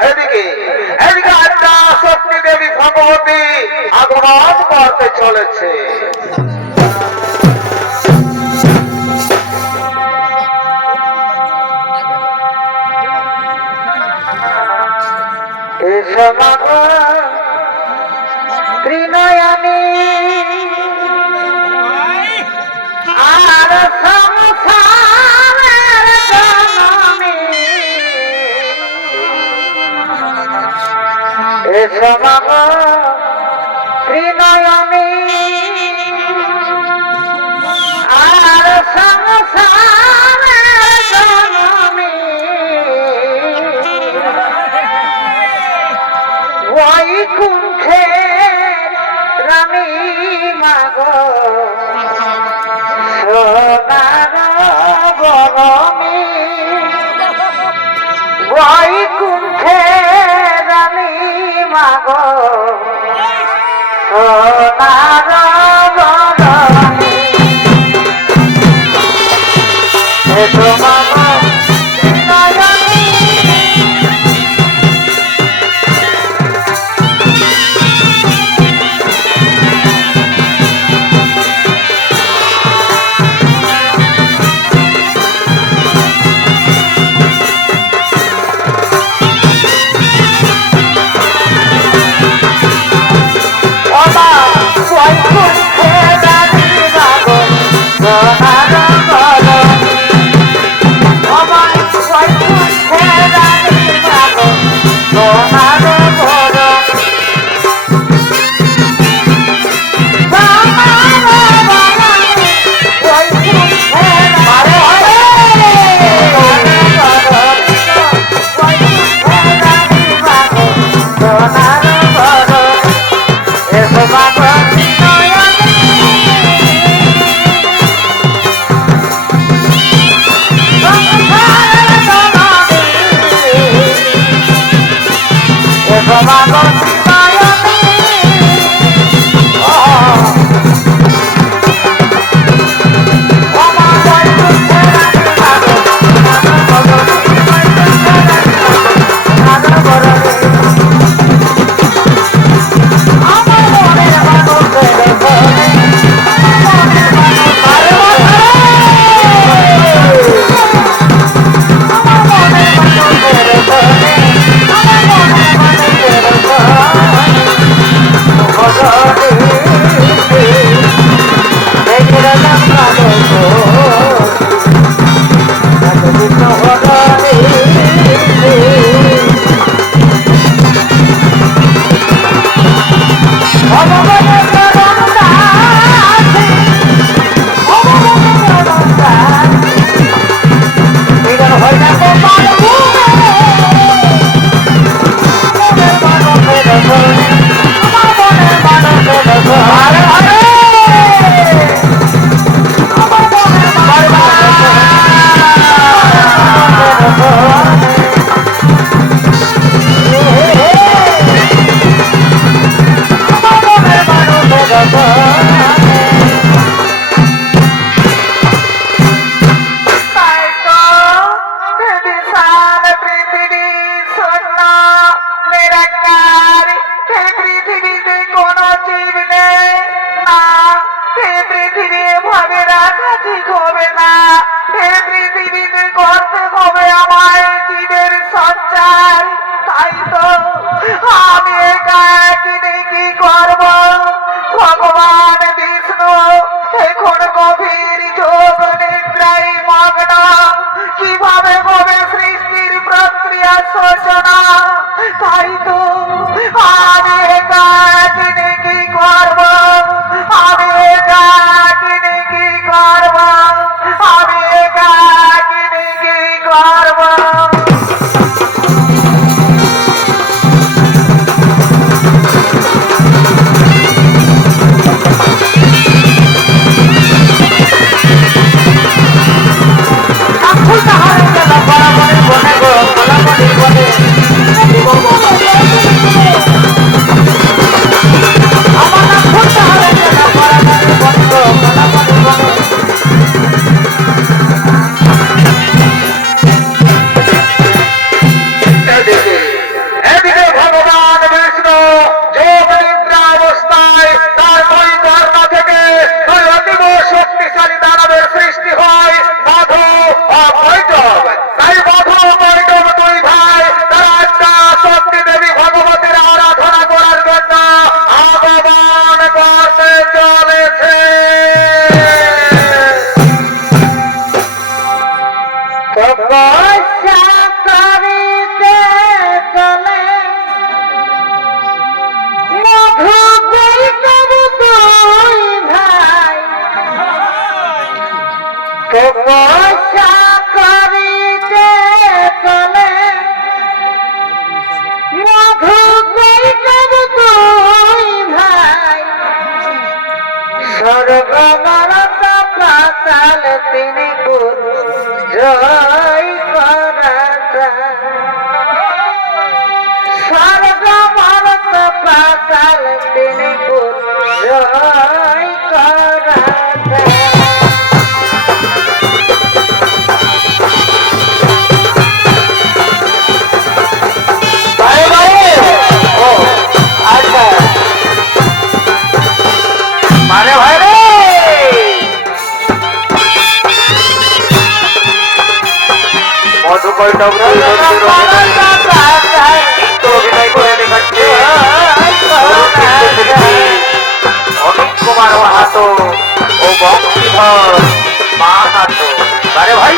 এদিকে এদিকে আদ্যা শক্তি দেবী ভগবতী আগমন করতে চলেছে। ত্রিনয়নী আর সংসারের জননী এসো মাগো ত্রিনয়নী আর সংসারের জননী বৈকুণ্ঠে রানী মাগো সোনার বরণী বৈকুণ্ঠে রানী মাগো সোনার বরণী এসো মাগো ত্রিনয়নী জয় করা স্বর্গ ভারত পাতাল তিনি জয় করা মানে ভাই রে মধুকর অভিনয় করে দেখাচ্ছে অমিত কুমার মাহাতো ও বংশীধর মাহাতো। আরে ভাই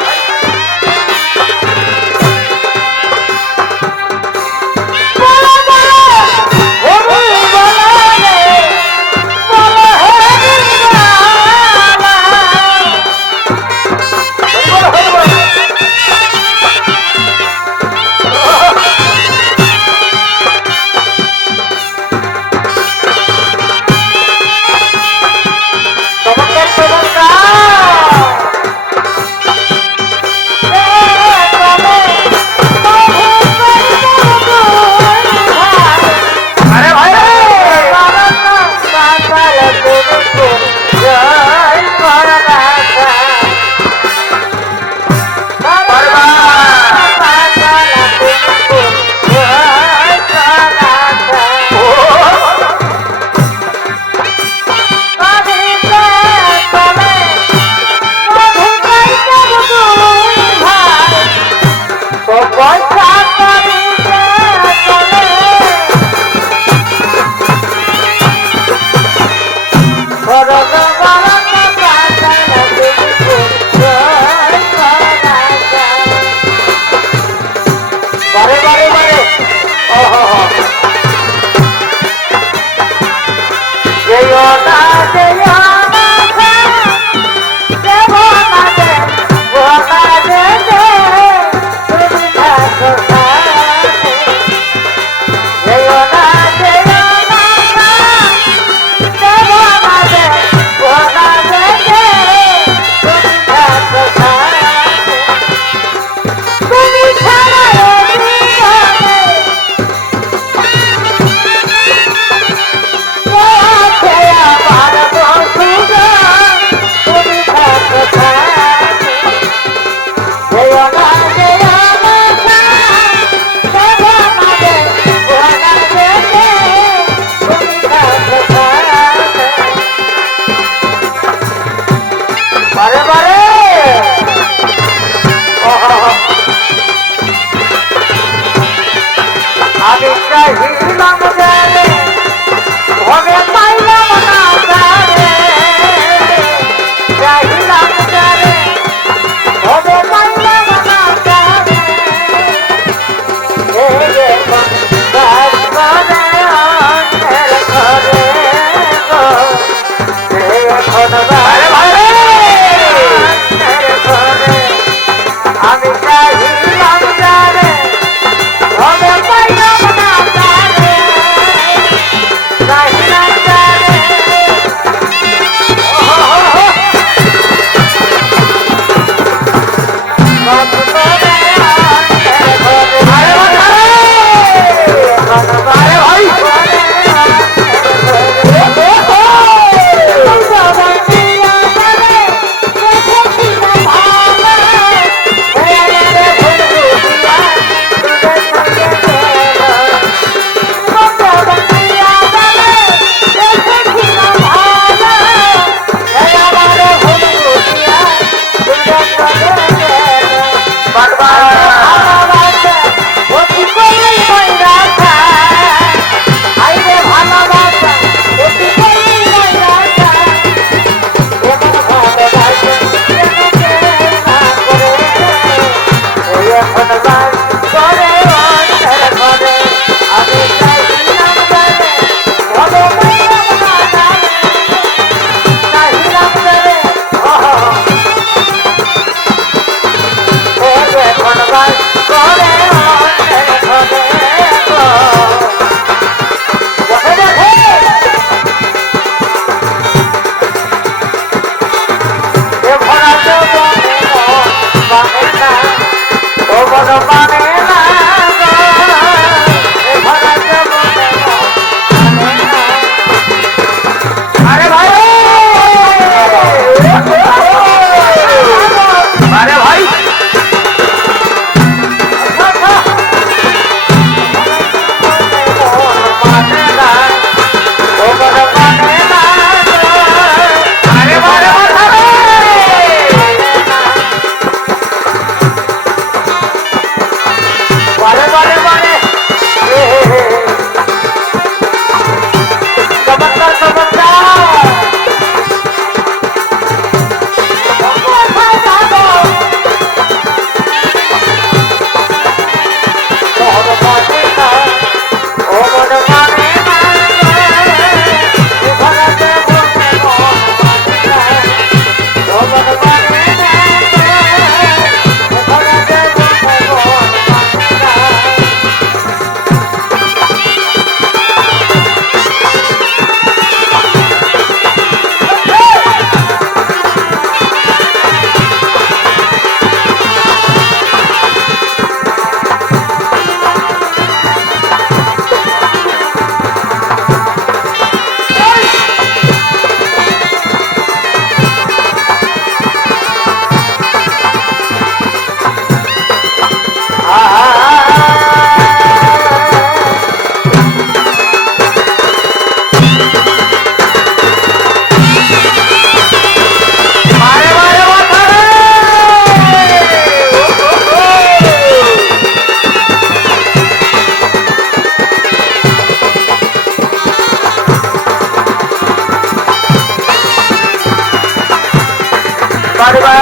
পারবে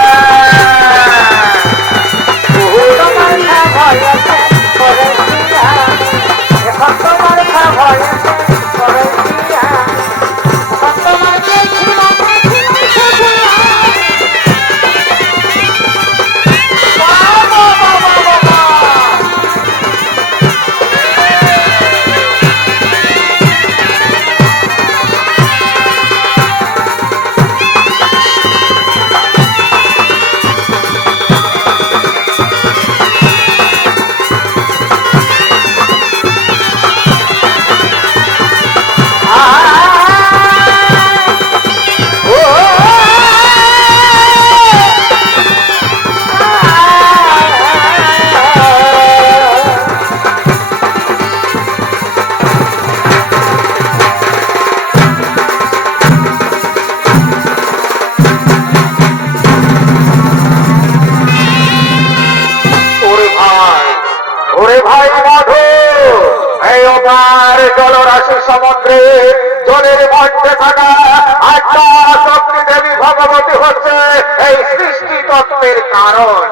তোমার ভয় আছে এখন তোমার ভয় আছে তোমাকে ছিলাম জলরাশি সমুদ্রে জলের মধ্যে থাকা আত্মা শক্তি দেবী ভগবতী হচ্ছে এই সৃষ্টি তত্ত্বের কারণ।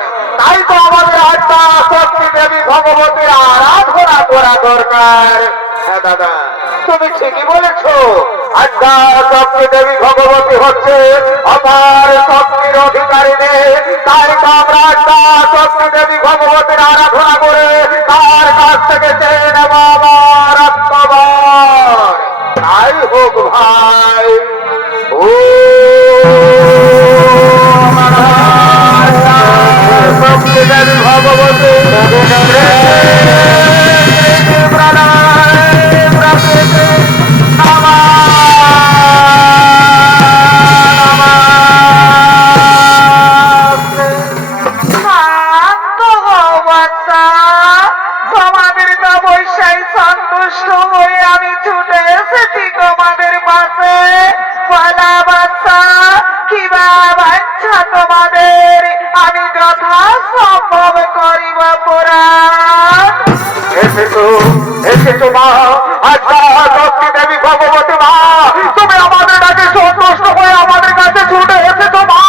তাই তো আমাদের আত্মা শক্তি দেবী ভগবতীর আরাধনা করা দরকার। হ্যাঁ দাদা, তুমি ঠিকই বলেছো। আত্মা শক্তি দেবী ভগবতী হচ্ছে অপার শক্তির অধিকারিণী। তাই তো আমরা আত্মা শক্তি দেবী ভগবতীর আরাধনা করে তার কাছ থেকে চেয়ে নেব আমার আত্মবল। তাই হোক ভাই। ও শক্তি দেবী ভগবতী সন্তুষ্ট হয়ে আমি ছুটে এসেছি তোমাদের পাশে। বলা বাচ্চা কিবা বাচ্চা তোমাদের আমি যথা সম্ভব করিব পুরাণ। এসেছো মা, আচ্ছা শক্তি দেবী ভগবতী মা, তুমি আমাদের কাছে সন্তুষ্ট হয়ে আমাদের কাছে ছুটে এসেছো মা।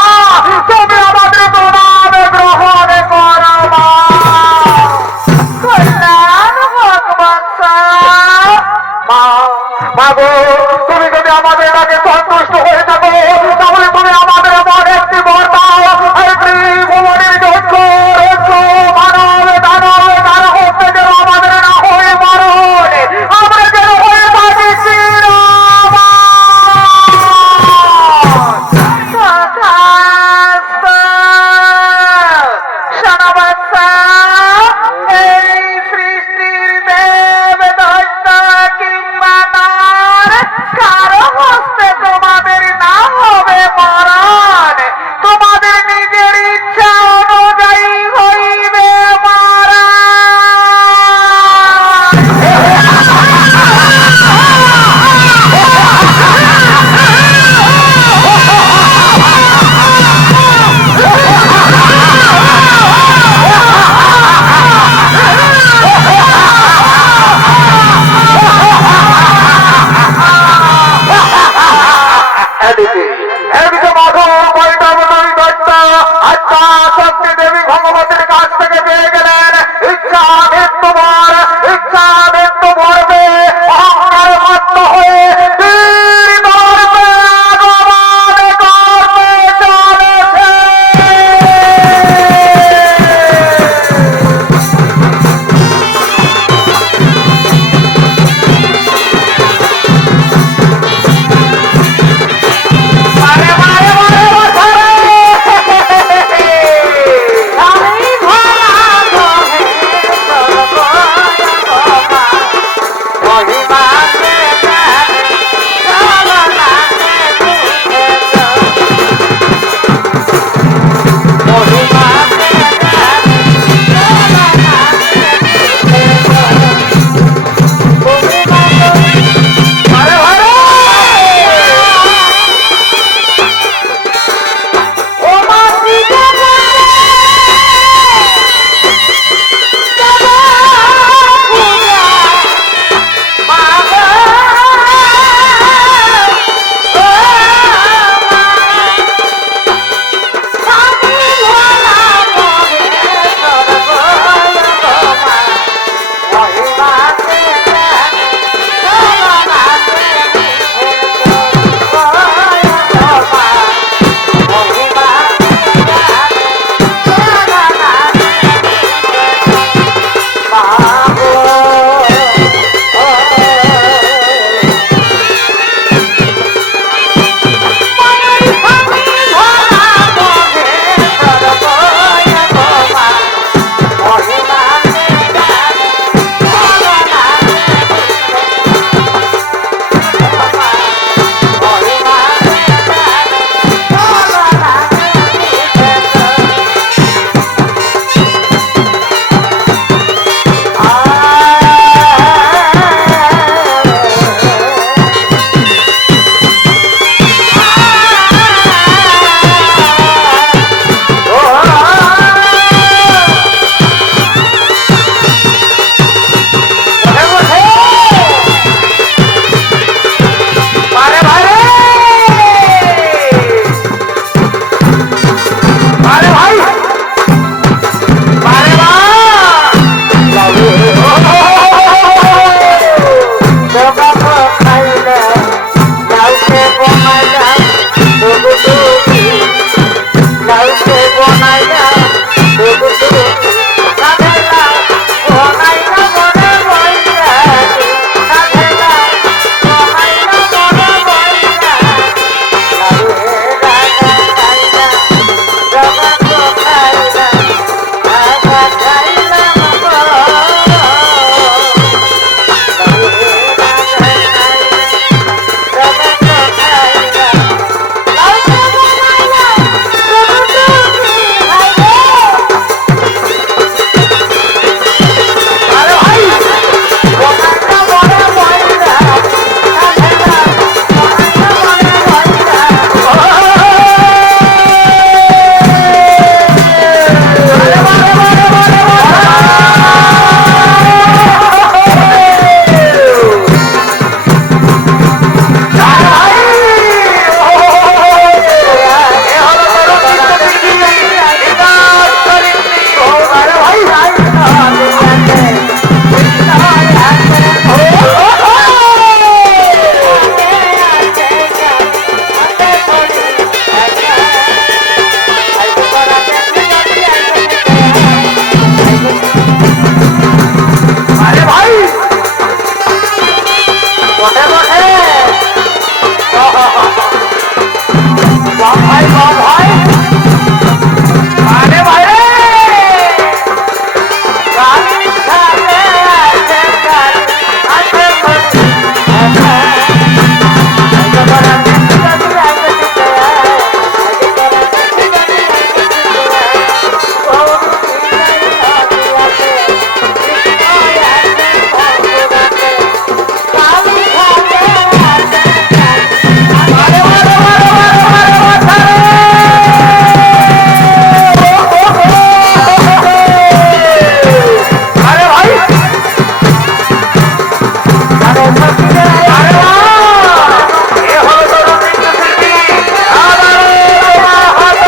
তুমি আমাদের প্রণাম গ্রহণ করো মা। কল্যাণ হোক বাচ্চা। মা গো, তুমি যদি আমাদের কাছে সন্তুষ্ট হয়ে থাকো তাহলে তুমি আমাদের মনে একটি বর দাও। এই ত্রিভুবনের যজ্ঞ রজ্জ মানব দানব তারা হচ্ছে যেন আমাদের না হয়ে মরণ, আমরা যেন হয়ে থাকি চিরময়। তথাস্তু। শোনো বাচ্চা, এই সৃষ্টির দেব দৈত্য কিংবা নর কারো আরে বাহ! এ হলো তরুণ নৃত্যশিল্পী আবারও বাহাদুর।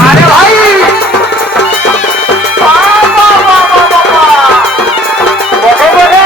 আরে ভাই বাহ, বাহ, বাহ, বাহ, বাহ, বাহ। বটে, বটে।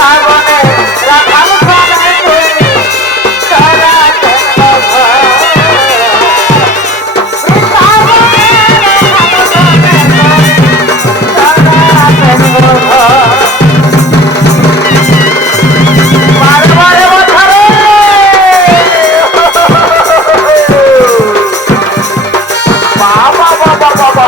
বৃন্দাবনে রাখাল স্বামী তুমি সারা বৃন্দাবনে রাখাল স্বামী তুমি সারা বারে বছরে বাবা বাবা বাবা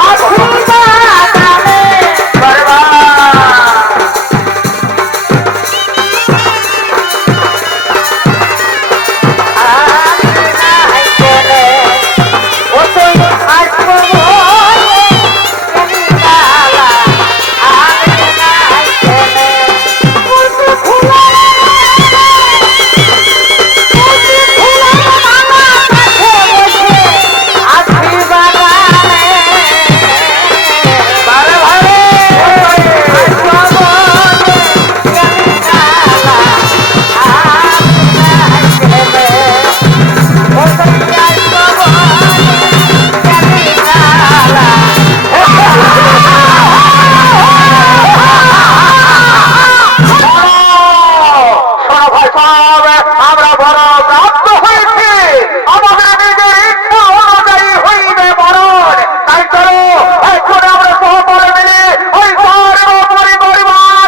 আমরা বড় প্রাপ্ত হয়েছি, আমাদের নিজের ইচ্ছা অনুযায়ী হইবে মরণ। তাই চলো এখন আমরা সকলে মিলে ওই সর্বোপরি পরিবার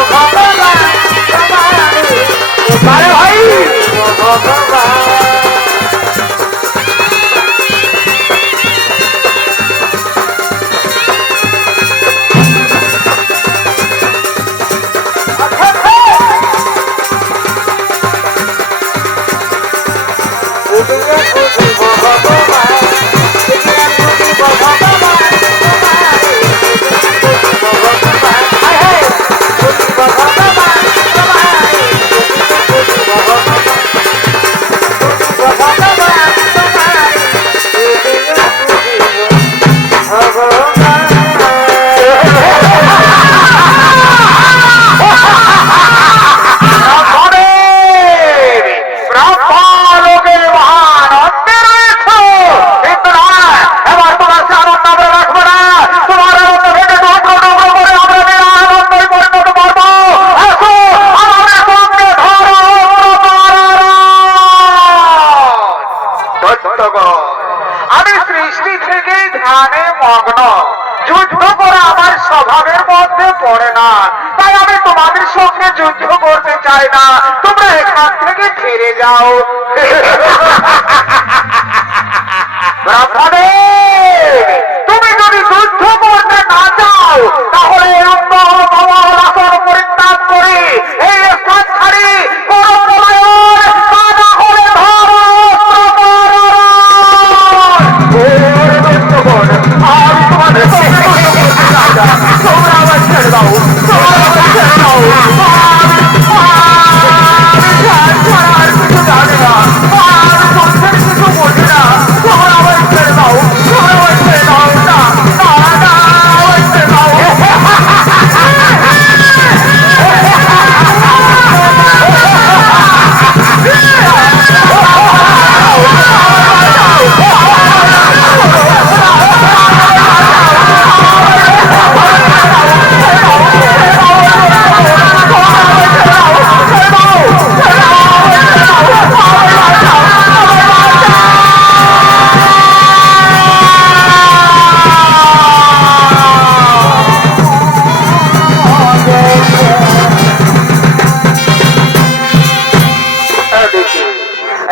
ভগবান ধ্যানে মগ্ন। যুদ্ধ করা আমার স্বভাবের মধ্যে পড়ে না, তাই আমি তোমাদের সঙ্গে যুদ্ধ করতে চাই না। তোমরা এখান থেকে ফিরে যাও। ব্রাহ্মণের, তুমি যদি যুদ্ধ করতে না চাও তাহলে আসন পরিত্যাগ করে এই স্থান ছাড়ি করো পলায়ন, তা না হলে ধরো আমি তোমাদের সঙ্গে যুদ্ধ করতে চাই না। তোমরা আমার ছেড়ে দাও, তোমরা আমার ছেড়ে দাও। আমি ধ্যান ছাড়া আর কিছু জানি না, আমি যুদ্ধের কিছু বুঝি না। তোমরা আমার ছেড়ে দাও, তোমরা আমার ছেড়ে দাও। না না না, আমার ছেড়ে দাও।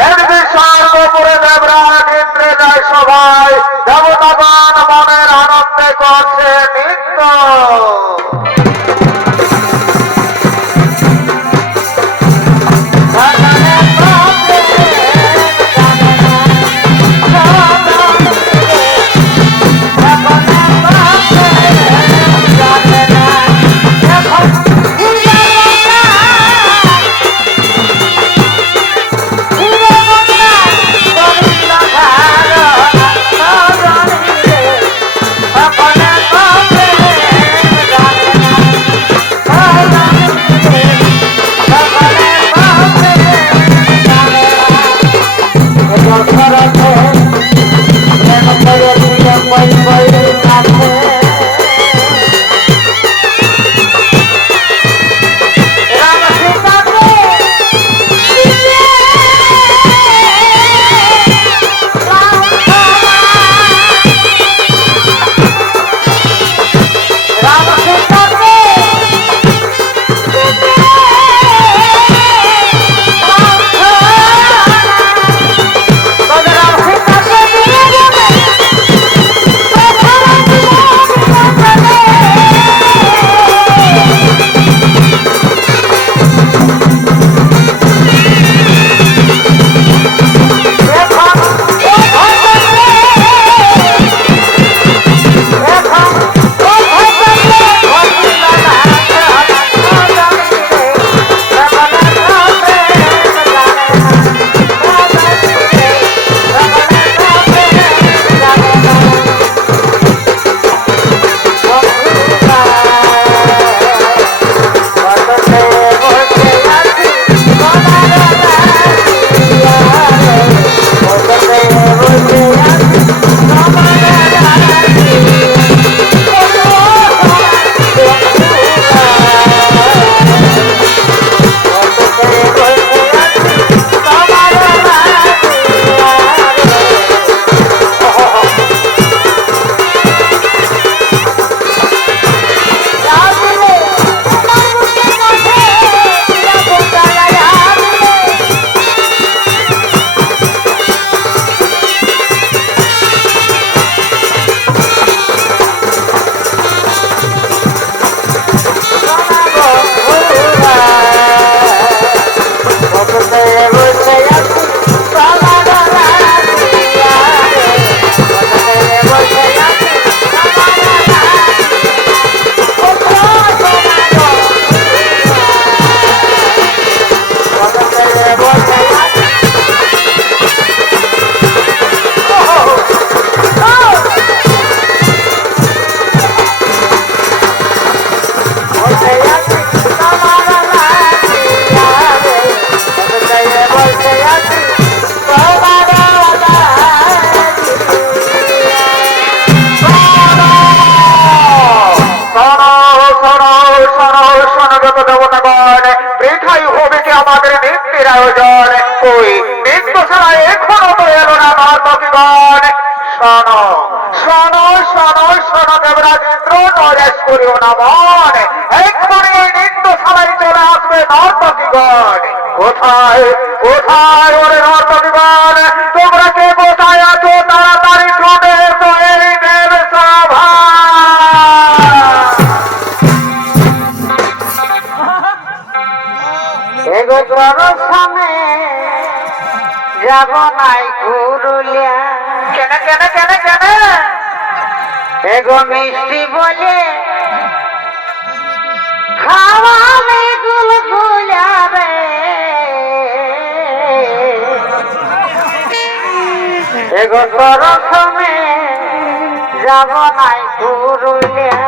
এদিকে সর্বপুরে দেবরাজ ইন্দ্রে যায় সবাই, দেবতাগণ মনের আনন্দে করছে নৃত্য। আমাদের নৃত্যের আয়োজন। ওই নৃত্যশালায় এখনো তো এলো না নর্তকীগণ। শোনো শোনো নরেশ করিও না মন, এক্ষুনি নিত্য সবাই চলে আসবে নর্তকীগণ। কোথায় কোথায় ওরে নর্তকীগণ, তোমরা কে কোথায় আছো? তাড়াতাড়ি ছুটে এসো এই দেব সভা। এগো দর্শনে যাব নাই কুরুলিয়া, কেন কেন কেন কেন? এগো মিষ্টি বলে খাওয়ালে গুলগুলা রে, এগো দর্শনে যাব নাই কুরুলিয়া।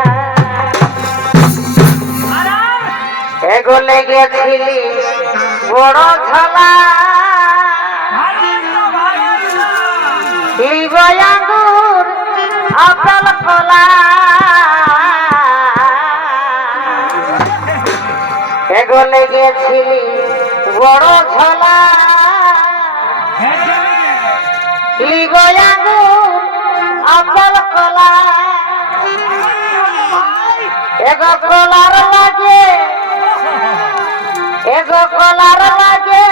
এগো লেগেছিলি বড় ঝোলা, আঙ্গুর আপেল কলা, এগো লেগেছিলি বড় ঝোলা, আঙ্গুর আপেল কলা, এগো কলার লাগে, এগো কলার লাগে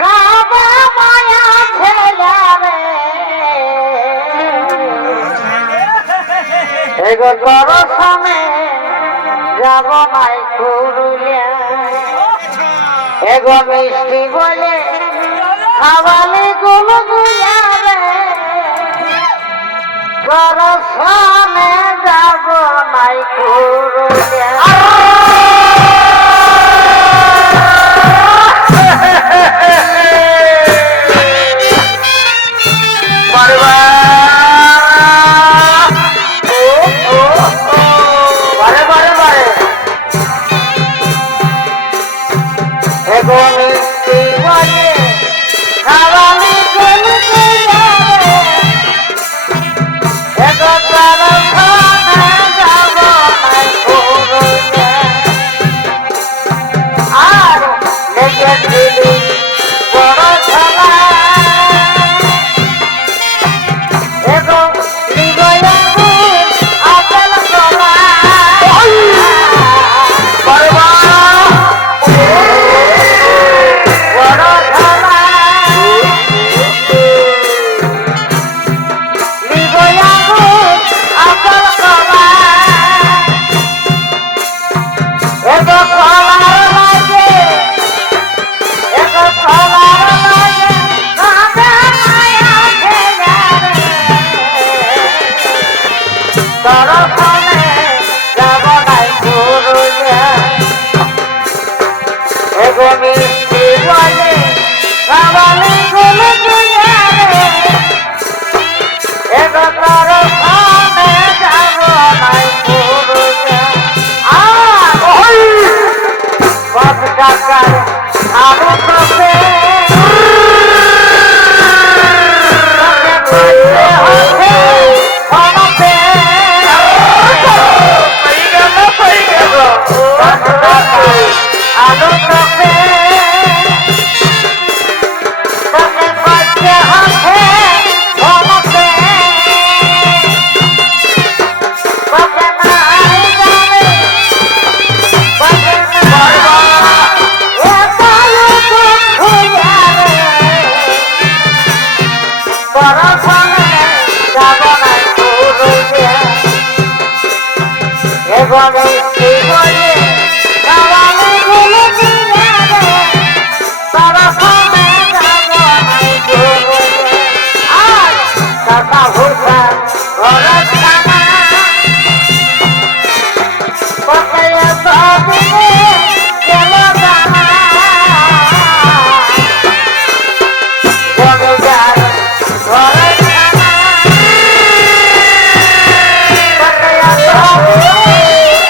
কাবা মায়া ছেলা রে, এগো দর্শনে যাব নাই কুরুলিয়া। এগো মিষ্টি বলে খাওয়ালে গুলগুলা রে, দর্শনে যাব নাই কুরুলিয়া। এগো মিষ্টি বলে খাওয়ালে গুলগুলা রে, এগো দর্শনে যাব নাই কুরুলিয়া। আর লেগেছিলি বড় ঝোলা, এগো আঙ্গুর আপেল কলা, বড় ঝোলা, আঙ্গুর আপেল কলা, এগো কলার লাগে, এগো কলার লাগে কাঁদে মায়া ছেলা রে, দর্শনে যাব নাই কুরুলিয়া। এগো মিষ্টি বলে খাওয়ালে গুলগুলা রে, এগো দর্শনে যাব নাই কুরুলিয়া। কত টাকার আলু তোকে হচ্ছে ক্ষমতে, আলু তোকে তোকে করতে হচ্ছে ক্ষমতে, তোকে মারি যাবে, তোকে দর্শনে যাব নাই কুরুলিয়া। এগো মিষ্টি বলে খাওয়ালে গুলগুলা রে, দর্শনে যাব নাই কুরুলিয়া। আর কাকা ভূষা ঘরের খানা, তোকে এতদিনে গেল জানা, জমিদার ঘরের খানা, তোকে এতদিনে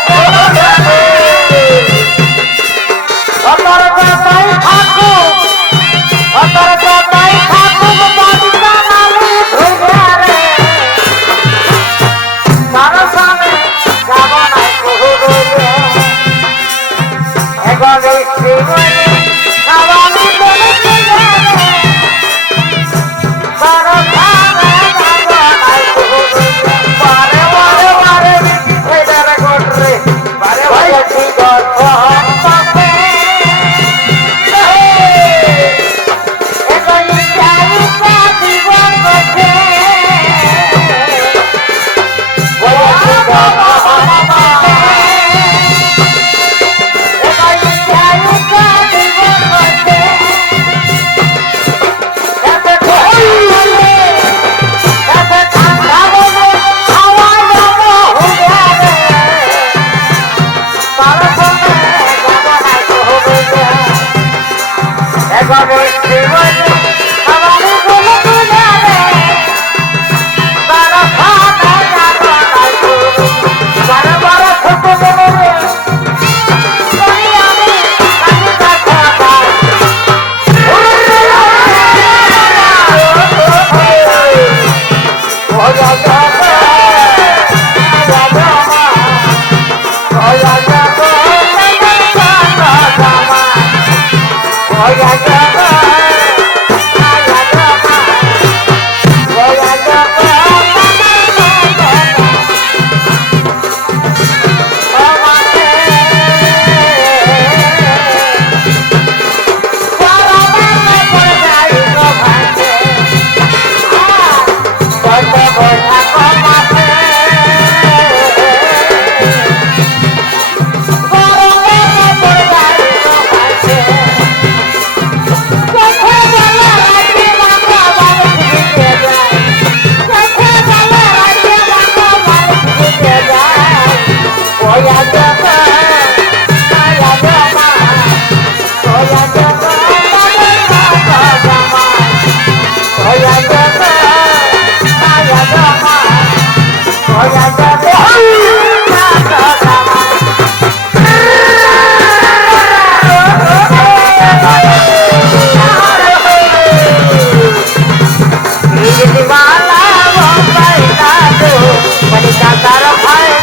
গেল জানা। অতর কথাই থাকুক, অতর কথাই থাকুক বাদশা নালি ধুইয়া রে, দর্শনে যাব নাই কুরুলিয়া। এগো মিষ্টি বলে খাওয়ালে গুলগুলা রে, দর্শনে যাব নাই কুরুলিয়া। বারে বারে বারে একবার বৃষ্টি বলে আমার গুলো তুলে রে বরফা মেলা বানাই তুমি বড় বড় ছোট বড় রে কই আমি কাছে কাছে পাই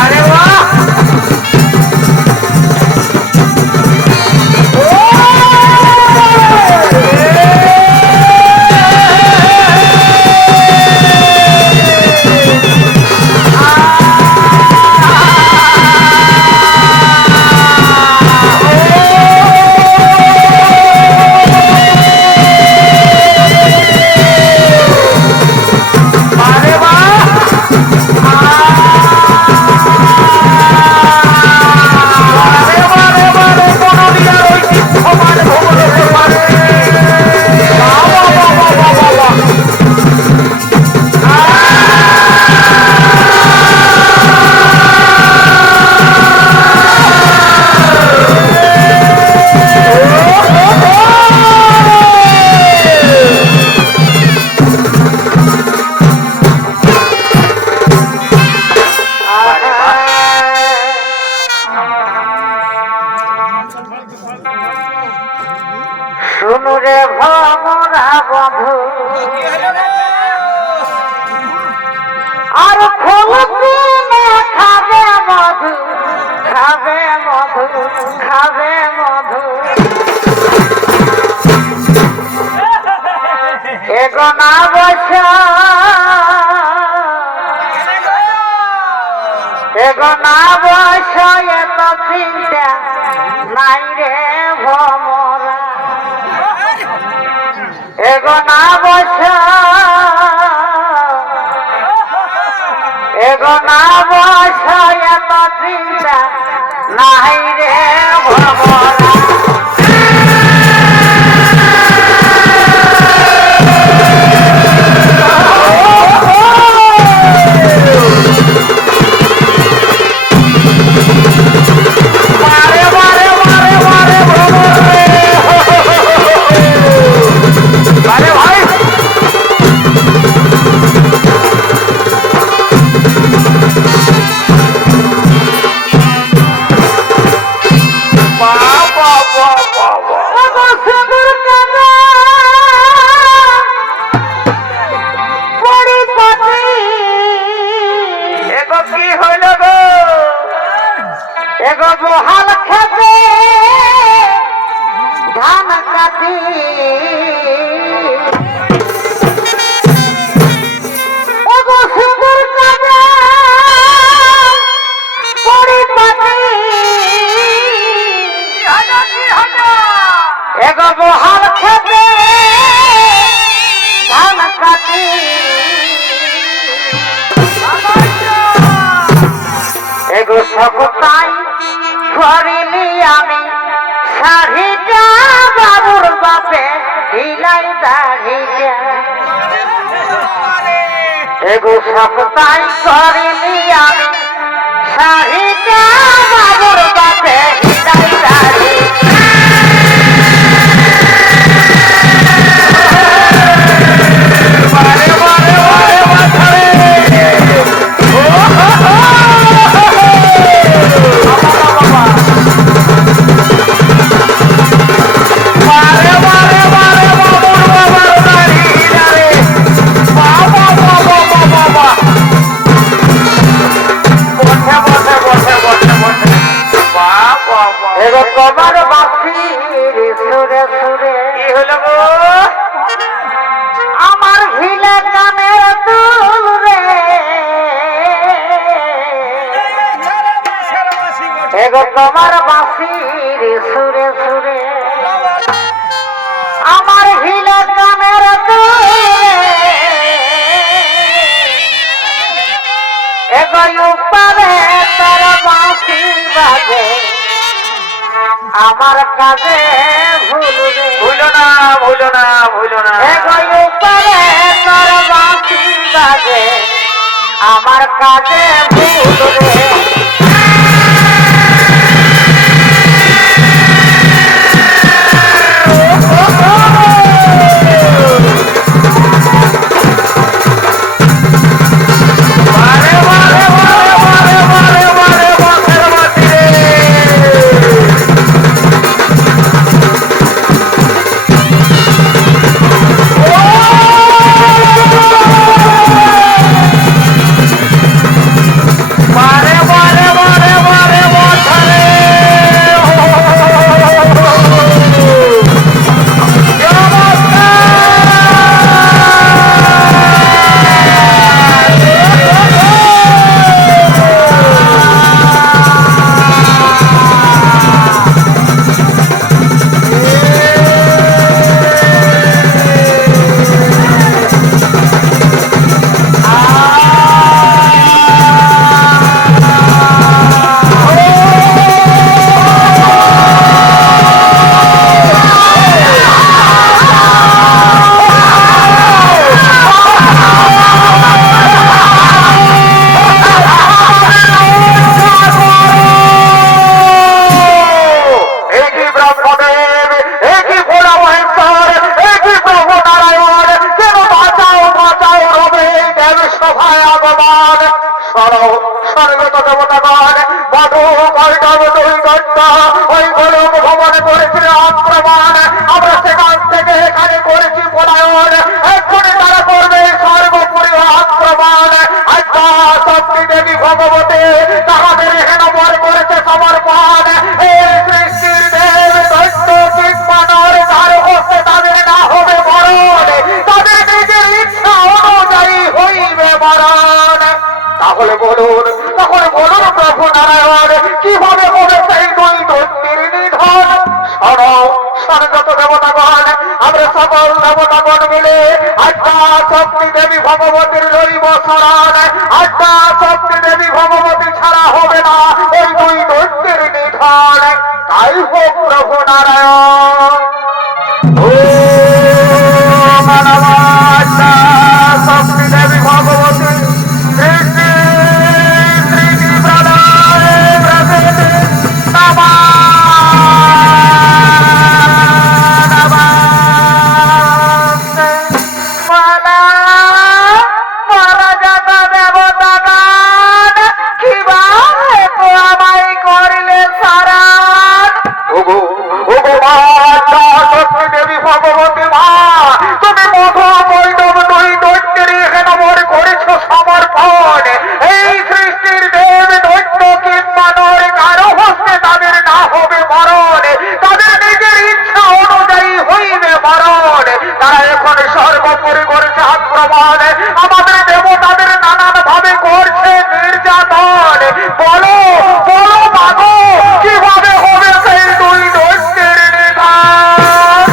अरे वाह এগো না বসে তো চিন্তা নাই রে ভমরা এগো না বসে এগো না বসে তো চিন্তা নাই রে ভমরা এগো বহাল খেতে ধান কাটি এগো সিঁদুর কাটা পরিপাটি এগো বহাল খেতে ধান কাটি এগো সকতাই করিলি আমি শাড়িটা বাবুর বাপে ঢিলাই দাড়িটা এগো সকতাই করিলি আমি শাড়িটা বাবুর বাপে ঢিলাই দাড়ি এগো তোমার বাসির সুরে সুরে কি হলো গো আমার ভিলে কানের দুল রে এগো তোমার বাসির সুরে সুরে আমার ভিলে কানের দুল রে এগো উপারে তার বাসি বাজে আমার কাজে ভুলো না ভুলো না ভুলো না এগো পারে তোর বাঁশি বাজে আমার কাজে ভুল রে তাহলে বলুন প্রভু দেবতাগণ মিলে আদ্যা শক্তি দেবী ভগবতীর লইব শরণ। আদ্যা শক্তি দেবী ভগবতী ছাড়া হবে না ওই দুই দৈত্যের নিধন। তাই হোক প্রভু নারায়ণ। শক্তি দেবী ভগবতী সৃষ্টি সৃষ্টি প্রলয় প্রকৃতি নমঃ নমস্তে। ওগো ওগো মা আদ্যা শক্তি দেবী ভগবতী মা, তুমি মধু বৈষ্ণব দুই দৈত্যের হেনমর করেছ সমর্পণ। এই সৃষ্টির দেব দৈত্য কিংবা নর কারো হস্তে তাদের না হবে মরণ, তাদের নিজের ইচ্ছা অনুযায়ী হইবে মরণ। তারা এখন সর্বোপরি করেছে আক্রমণ, আমাদের দেবতাদের নানান ভাবে করছে নির্যাতন। বলো বলো মাগো, কিভাবে হবে সেই দুই দৈত্যের নিধন?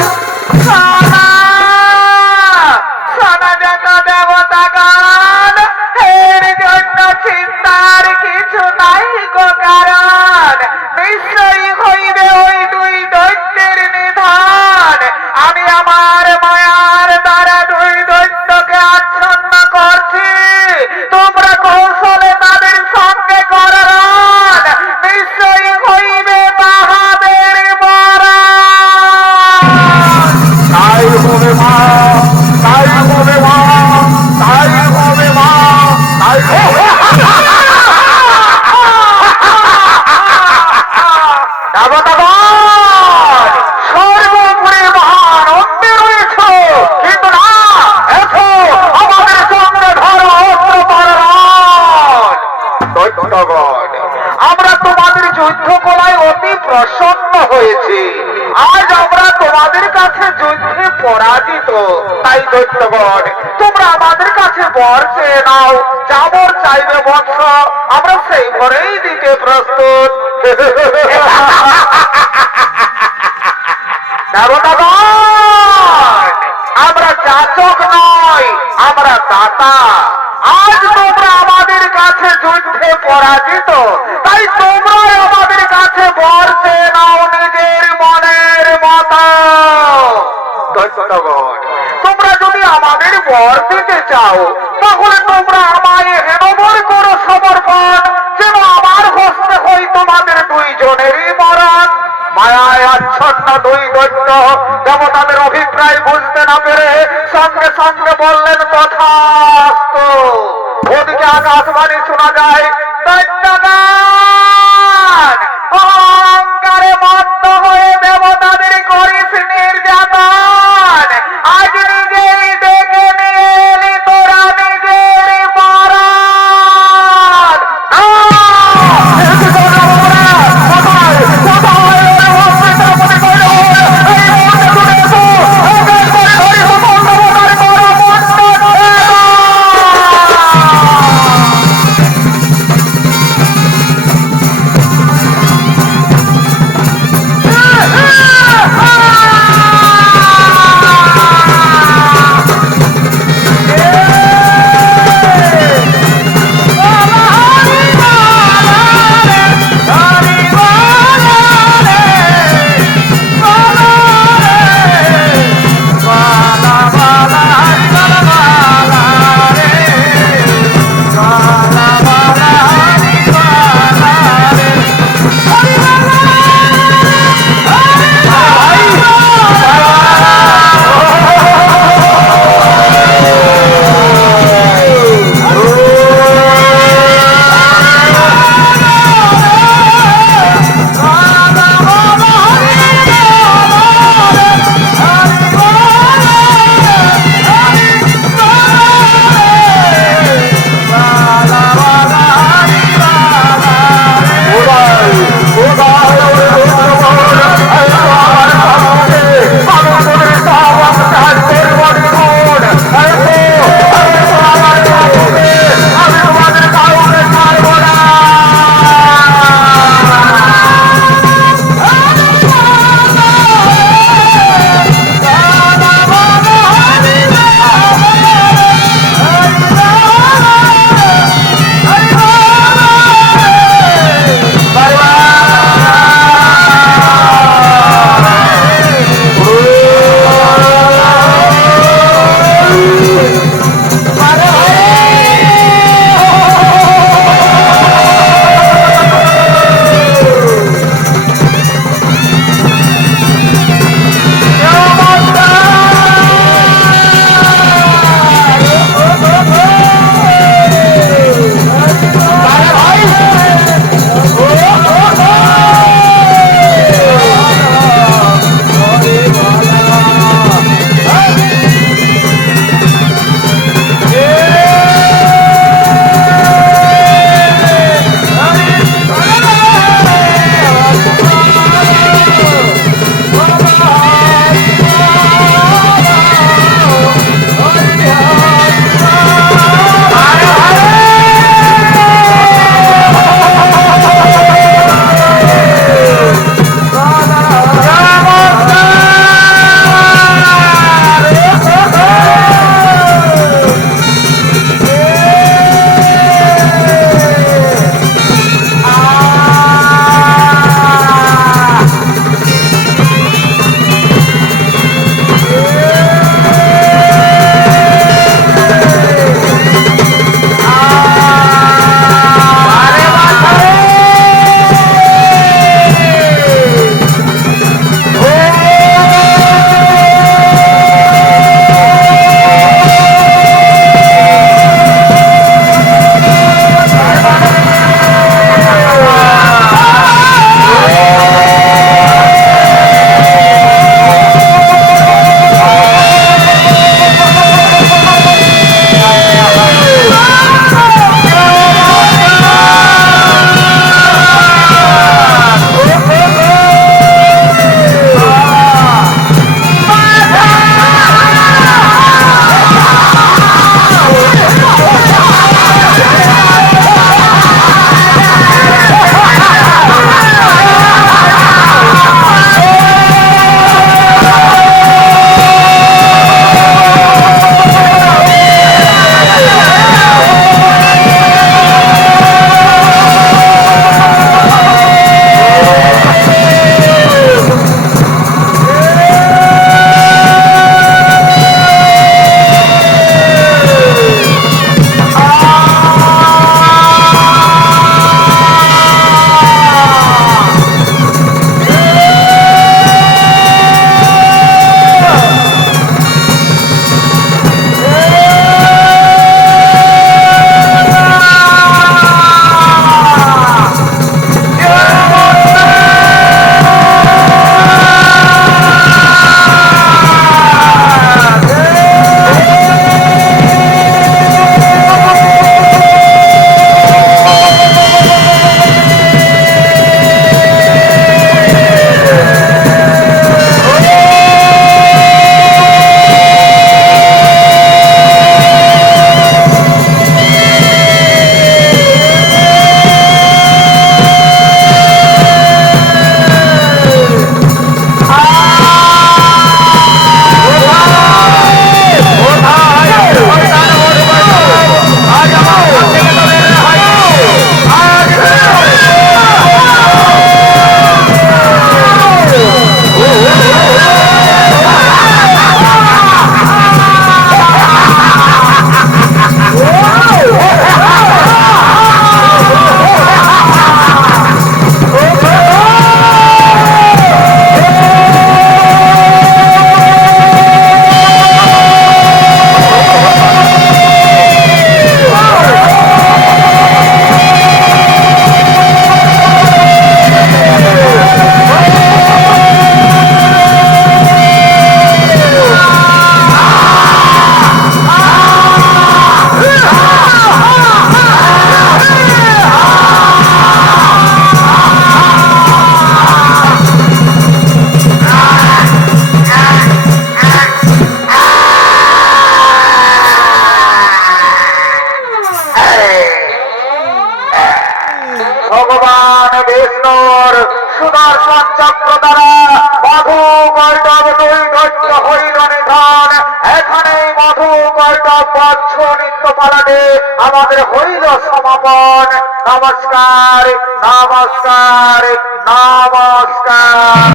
দেবতাগণ, এর জন্য চিন্তার কিছু নাই গো কারণ। নিশ্চয়ই হইবে ওই দুই দৈত্যের নিধন। আমি আমার মায়ার দ্বারা দুই দৈত্যকে আচ্ছন্ন করছি, তোমরা কৌশলে তাদের সঙ্গে করণ। নিশ্চয়ই হইবে তাহাদের মরণ। তাই হবে মা, তাই হবে মা, তাই হবে মা, তাই হবে। দেবতাগণ, সর্বোপরি মহানন্দে রয়েছ, কিন্তু না, এসো আমাদের সঙ্গে ধরো অস্ত্রোপকরণ। দৈত্যগণ, আমরা তোমাদের যুদ্ধ কলায় অতি প্রসন্ন হয়েছি। আজ আমরা তোমাদের কাছে যুদ্ধে পরাজিত। তাই দৈত্যগণ, তোমরা আমাদের কাছে বর চেয়ে নাও। যা বর চাইবে বৎস, আমরা সেই ভরেই দিতে প্রস্তুত। দেবতাগণ, আমরা যাচক নয়, আমরা দাতা। আজ তোমরা আমাদের কাছে যুদ্ধে পরাজিত, তাই তোমরাই আমাদের কাছে বর চেয়ে নাও নিজের মনের মতো। দৈত্যগণ, তোমরা যদি আমাদের বর দিতে চাও, তাহলে তোমরা আমায় হেনবর করো সমর্পণ, যেন আমার হস্তে হই তোমাদের দুইজনেরই মরণ। মায়ায় আচ্ছন্ন দুই দৈত্য দেবতাদের অভিপ্রায় বুঝতে না পেরে সঙ্গে সঙ্গে বললেন তথাস্তু। ওদিকে আকাশবাণী শোনা যায়, দৈত্যগণ, অহংকারে মত্ত হয়ে দেবতাদের করিস নির্যাতন। আজ নিজেই ডেকে নিয়ে এলি তোরা নিজের মরণ। সুদর্শন চক্র দ্বারা মধু কৈটব নৈধন্য হইল নিধন। এখানেই মধু কৈটব বৎস নিত্য পালনে আমাদের হইল সমাপন। নমস্কার, নমস্কার, নমস্কার।